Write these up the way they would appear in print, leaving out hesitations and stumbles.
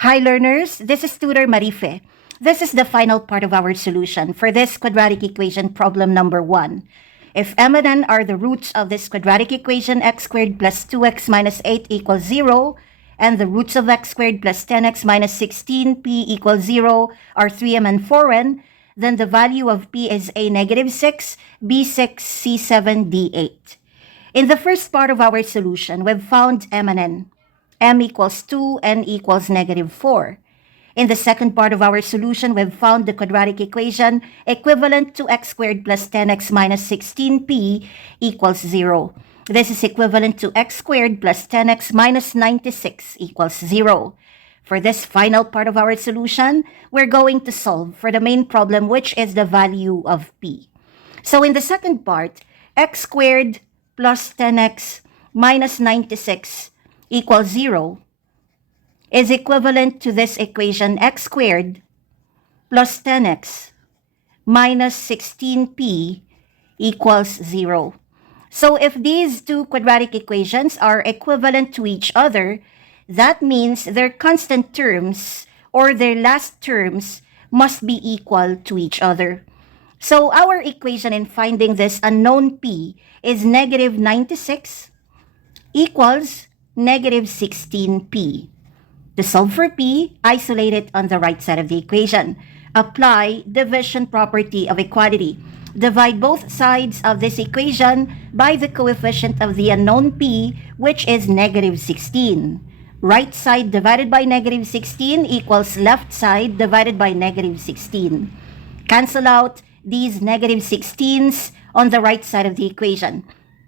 Hi learners, this is Tutor Marife. This is the final part of our solution for this quadratic equation problem number 1. If m and n are the roots of this quadratic equation, x squared plus 2x minus 8 equals 0, and the roots of x squared plus 10x minus 16p equals 0 are 3m and 4n, then the value of p is a negative 6, b 6, c 7, d 8. In the first part of our solution, we've found m and n. M equals 2, n equals negative 4. In the second part of our solution, we've found the quadratic equation equivalent to x squared plus 10x minus 16p equals 0. This is equivalent to x squared plus 10x minus 96 equals 0. For this final part of our solution, we're going to solve for the main problem, which is the value of p. So in the second part, x squared plus 10x minus 96 equals 0 is equivalent to this equation x squared plus 10x minus 16p equals 0. So if these two quadratic equations are equivalent to each other, that means their constant terms or their last terms must be equal to each other. So our equation in finding this unknown p is negative 96 equals negative 16p. To solve for p, isolate it on the right side of the equation. Apply division property of equality. Divide both sides of this equation by the coefficient of the unknown p, which is negative 16. Right side divided by negative 16 equals left side divided by negative 16. Cancel out these negative 16s on the right side of the equation.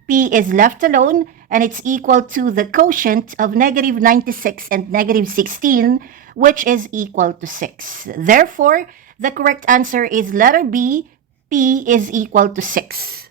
P is left alone, and it's equal to the quotient of negative 96 and negative 16, which is equal to 6. Therefore, the correct answer is letter B, P is equal to 6.